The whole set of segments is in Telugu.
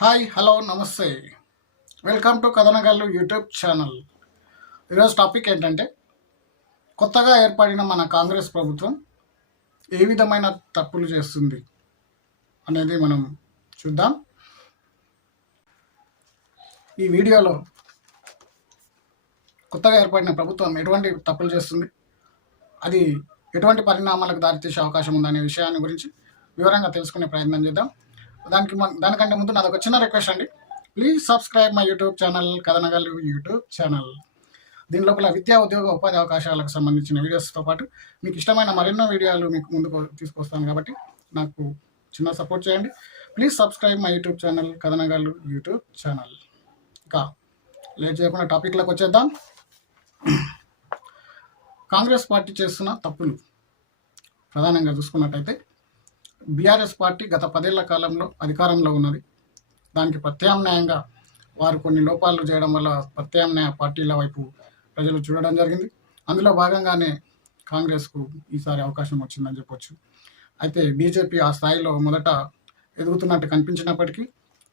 హాయ్ హలో నమస్తే. Welcome to Kathanagallu YouTube channel. ఈరోజు టాపిక్ ఏంటంటే కొత్తగా ఏర్పడిన మన కాంగ్రెస్ ప్రభుత్వం ఏ విధమైన తప్పులు చేస్తుంది అనేది మనం చూద్దాం. ఈ వీడియోలో కొత్తగా ఏర్పడిన ప్రభుత్వం ఎటువంటి తప్పులు చేస్తుంది అది ఎటువంటి పరిణామాలకు దారితీసే అవకాశం ఉందనే విషయాన్ని గురించి వివరంగా తెలుసుకునే ప్రయత్నం చేద్దాం. దానికి మన- దానికంటే ముందు నాది ఒక చిన్న రిక్వెస్ట్ అండి. Please subscribe my YouTube channel Kathanagalu YouTube channel దీని లోపల విద్యా ఉద్యోగ ఉపాధి అవకాశాలకు సంబంధించిన వీడియోస్తో పాటు మీకు ఇష్టమైన మరెన్నో వీడియోలు మీకు ముందుకు తీసుకొస్తాను కాబట్టి నాకు చిన్న సపోర్ట్ చేయండి. Please subscribe my YouTube channel Kathanagalu YouTube channel ఇంకా లేట్ చేయకుండా టాపిక్లోకి వచ్చేద్దాం. కాంగ్రెస్ పార్టీ చేస్తున్న తప్పులు ప్రధానంగా చూసుకున్నట్టయితే బీఆర్ఎస్ పార్టీ గత పదేళ్ళ కాలంలో అధికారంలో ఉన్నది. దానికి ప్రత్యామ్నాయంగా వారు కొన్ని లోపాలు చేయడం వల్ల ప్రత్యామ్నాయ పార్టీల వైపు ప్రజలు చూడడం జరిగింది. అందులో భాగంగానే కాంగ్రెస్కు ఈసారి అవకాశం వచ్చిందని చెప్పొచ్చు. అయితే బీజేపీ ఆ స్థాయిలో మొదట ఎదుగుతున్నట్టు కనిపించినప్పటికీ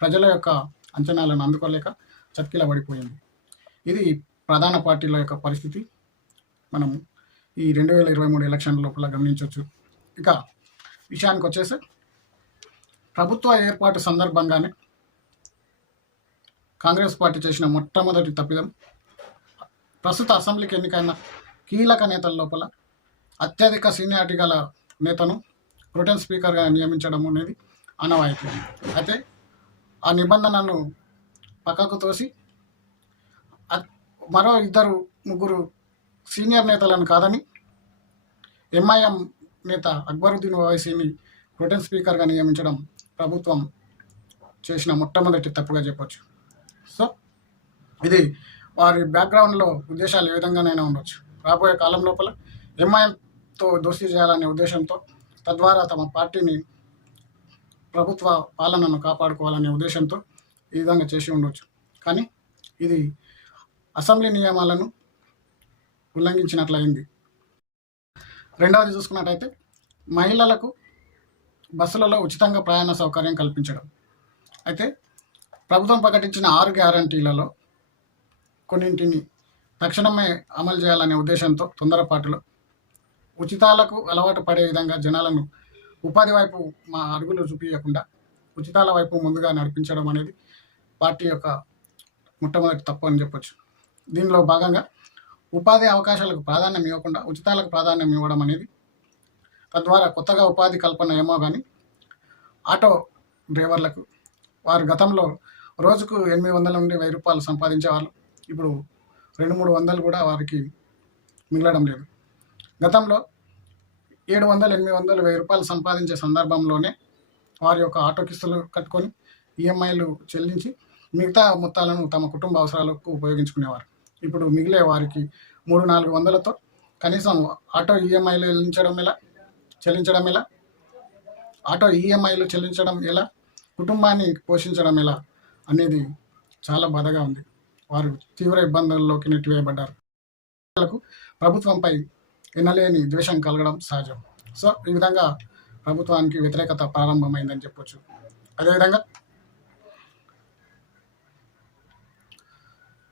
ప్రజల యొక్క అంచనాలను అందుకోలేక చతికిల పడిపోయింది. ఇది ప్రధాన పార్టీల యొక్క పరిస్థితి. మనం ఈ రెండు వేల ఇరవై మూడు ఎలక్షన్ లోపల గమనించవచ్చు ఇక విషయానికి వచ్చేసి ప్రభుత్వ ఏర్పాటు సందర్భంగానే కాంగ్రెస్ పార్టీ చేసిన మొట్టమొదటి తప్పిదం ప్రస్తుత అసెంబ్లీకి ఎన్నికైన కీలక నేతల లోపల అత్యధిక సీనియారిటీ గల నేతను ప్రొటెన్ స్పీకర్గా నియమించడం అనేది అనవాయితీ అయితే ఆ నిబంధనను పక్కకు తోసి మరో ఇద్దరు ముగ్గురు సీనియర్ నేతలను కాదని ఎంఐఎం నేత అక్బరుద్దీన్ ఓవైసీని ప్రొటెన్ స్పీకర్గా నియమించడం ప్రభుత్వం చేసిన మొట్టమొదటి తప్పుగా చెప్పొచ్చు. సో ఇది వారి బ్యాక్గ్రౌండ్లో ఉద్దేశాలు ఏ విధంగానైనా ఉండొచ్చు. రాబోయే కాలం లోపల ఎంఐఎంతో దోషి చేయాలనే ఉద్దేశంతో తద్వారా తమ పార్టీని ప్రభుత్వ పాలనను కాపాడుకోవాలనే ఉద్దేశంతో ఈ విధంగా చేసి ఉండొచ్చు. కానీ ఇది అసెంబ్లీ నియమాలను ఉల్లంఘించినట్లయింది. రెండవది చూసుకున్నట్టయితే మహిళలకు బస్సులలో ఉచితంగా ప్రయాణ సౌకర్యం కల్పించడం. అయితే ప్రభుత్వం ప్రకటించిన ఆరు గ్యారంటీలలో కొన్నింటిని తక్షణమే అమలు చేయాలనే ఉద్దేశంతో తొందరపాటులో ఉచితాలకు అలవాటు పడే విధంగా జనాలను ఉపాధి వైపు మా అడుగులు చూపించకుండా ఉచితాల వైపు ముందుగా నడిపించడం అనేది పార్టీ యొక్క మొట్టమొదటి తప్పు అని చెప్పొచ్చు. దీనిలో భాగంగా ఉపాధి అవకాశాలకు ప్రాధాన్యం ఇవ్వకుండా ఉచితాలకు ప్రాధాన్యం ఇవ్వడం అనేది తద్వారా కొత్తగా ఉపాధి కల్పన ఏమో కానీ ఆటో డ్రైవర్లకు వారు గతంలో రోజుకు ఎనిమిది వందల నుండి వెయ్యి రూపాయలు సంపాదించే వాళ్ళు ఇప్పుడు రెండు మూడు వందలు కూడా వారికి మిగలడం లేదు. గతంలో ఏడు వందలు ఎనిమిది వందలు వెయ్యి రూపాయలు సంపాదించే సందర్భంలోనే వారి యొక్క ఆటో కిస్తులు కట్టుకొని ఈఎంఐలు చెల్లించి మిగతా మొత్తాలను తమ కుటుంబ అవసరాలకు ఉపయోగించుకునేవారు. ఇప్పుడు మిగిలే వారికి మూడు నాలుగు వందలతో కనీసం ఆటో ఈఎంఐలు చెల్లించడం ఎలా? చెల్లించడం ఎలా? ఆటో ఈఎంఐలు చెల్లించడం ఎలా? కుటుంబాన్ని పోషించడం ఎలా? అనేది చాలా బాధగా ఉంది. వారు తీవ్ర ఇబ్బందుల్లోకి నెట్టివేయబడ్డారు. ప్రభుత్వంపై ఎనలేని ద్వేషం కలగడం సహజం. సో ఈ విధంగా ప్రభుత్వానికి వ్యతిరేకత ప్రారంభమైందని చెప్పొచ్చు. అదేవిధంగా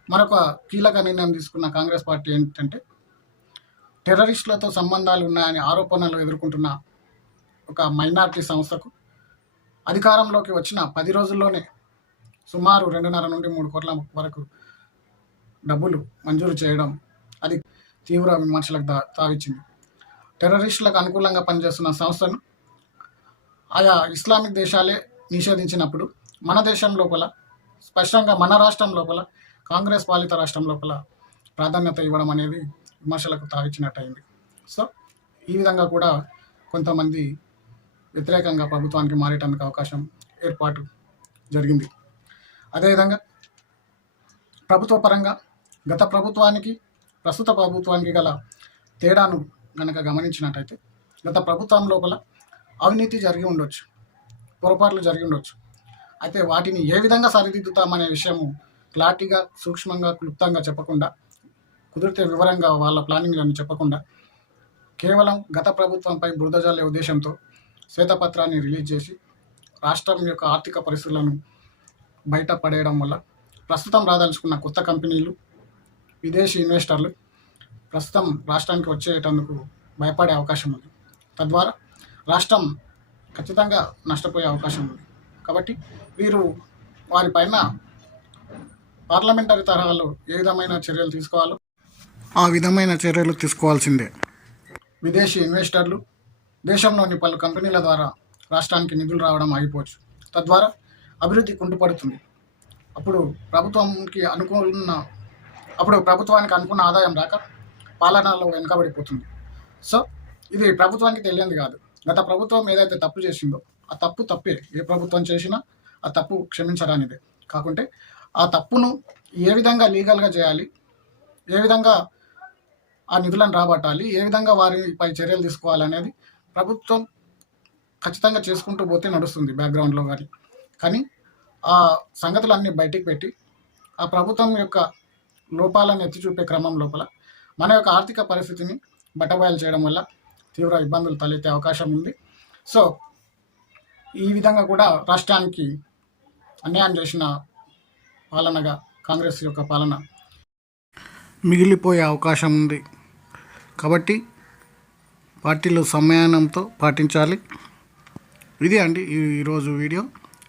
మరొక కీలక నిర్ణయం తీసుకున్న కాంగ్రెస్ పార్టీ ఏంటంటే టెర్రరిస్టులతో సంబంధాలు ఉన్నాయని ఆరోపణలు ఎదుర్కొంటున్న ఒక మైనార్టీ సంస్థకు అధికారంలోకి వచ్చిన పది రోజుల్లోనే సుమారు రెండున్నర నుండి మూడు కోట్ల వరకు డబ్బులు మంజూరు చేయడం అది తీవ్ర విమర్శలకు దా తావిచ్చింది టెర్రరిస్టులకు అనుకూలంగా పనిచేస్తున్న సంస్థను ఆయా ఇస్లామిక్ దేశాలే నిషేధించినప్పుడు మన దేశం లోపల స్పష్టంగా మన రాష్ట్రం లోపల కాంగ్రెస్ పాలిత రాష్ట్రం లోపల ప్రాధాన్యత ఇవ్వడం అనేది విమర్శలకు తావిచ్చినట్టయింది. సో ఈ విధంగా కూడా కొంతమంది వ్యతిరేకంగా ప్రభుత్వానికి మారేటానికి అవకాశం ఏర్పాటు జరిగింది. అదేవిధంగా ప్రభుత్వ పరంగా గత ప్రభుత్వానికి ప్రస్తుత ప్రభుత్వానికి గల తేడాను కనుక గమనించినట్టయితే గత ప్రభుత్వం లోపల అవినీతి జరిగి ఉండొచ్చు పొరపాట్లు జరిగి ఉండొచ్చు. అయితే వాటిని ఏ విధంగా సరిదిద్దుతామనే విషయము క్లారిటీగా సూక్ష్మంగా క్లుప్తంగా చెప్పకుండా కుదిరితే వివరంగా వాళ్ళ ప్లానింగ్లను చెప్పకుండా కేవలం గత ప్రభుత్వంపై బురద జల్లే ఉద్దేశంతో శ్వేతపత్రాన్ని రిలీజ్ చేసి రాష్ట్రం యొక్క ఆర్థిక పరిస్థితులను బయట పడేయడం వల్ల ప్రస్తుతం రాదలుచుకున్న కొత్త కంపెనీలు విదేశీ ఇన్వెస్టర్లు ప్రస్తుతం రాష్ట్రానికి వచ్చేటందుకు భయపడే అవకాశం ఉంది. తద్వారా రాష్ట్రం ఖచ్చితంగా నష్టపోయే అవకాశం ఉంది. కాబట్టి వీరు వారిపైన పార్లమెంటరీ తరహాలో ఏ విధమైన చర్యలు తీసుకోవాలో ఆ విధమైన చర్యలు తీసుకోవాల్సిందే. విదేశీ ఇన్వెస్టర్లు దేశంలోని పలు కంపెనీల ద్వారా రాష్ట్రానికి నిధులు రావడం ఆగిపోవచ్చు. తద్వారా అభివృద్ధి కుంటుపడుతుంది. అప్పుడు ప్రభుత్వంకి అనుకున్న అప్పుడు ప్రభుత్వానికి అనుకున్న ఆదాయం రాక పాలనలో వెనుకబడిపోతుంది. సో ఇది ప్రభుత్వానికి తెలియంది కాదు. గత ప్రభుత్వం ఏదైతే తప్పు చేసిందో ఆ తప్పు తప్పే. ఏ ప్రభుత్వం చేసినా ఆ తప్పు క్షమించరానిదే. కాకుంటే ఆ తప్పును ఏ విధంగా లీగల్గా చేయాలి ఏ విధంగా ఆ నిధులను రాబట్టాలి. ఏ విధంగా వారిపై చర్యలు తీసుకోవాలనేది ప్రభుత్వం ఖచ్చితంగా చేసుకుంటూ పోతే నడుస్తుంది బ్యాక్గ్రౌండ్లో కానీ కానీ ఆ సంగతులన్నీ బయటికి పెట్టి ఆ ప్రభుత్వం యొక్క లోపాలను ఎత్తి చూపే క్రమం లోపల మన యొక్క ఆర్థిక పరిస్థితిని బట్టబయలు చేయడం వల్ల తీవ్ర ఇబ్బందులు తలెత్తే అవకాశం ఉంది. సో ఈ విధంగా కూడా రాష్ట్రానికి అన్యాయం చేసిన పాలనగా కాంగ్రెస్ యొక్క పాలన మిగిలిపోయే అవకాశం ఉంది. కాబట్టి పార్టీలు సమయానంతో పాటించాలి. ఇది అండి ఈ- ఈరోజు వీడియో.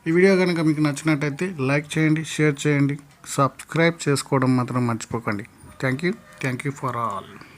ఈ వీడియో కనుక మీకు నచ్చినట్టయితే లైక్ చేయండి షేర్ చేయండి సబ్స్క్రైబ్ చేసుకోవడం మాత్రం మర్చిపోకండి. Thank you. Thank you for all.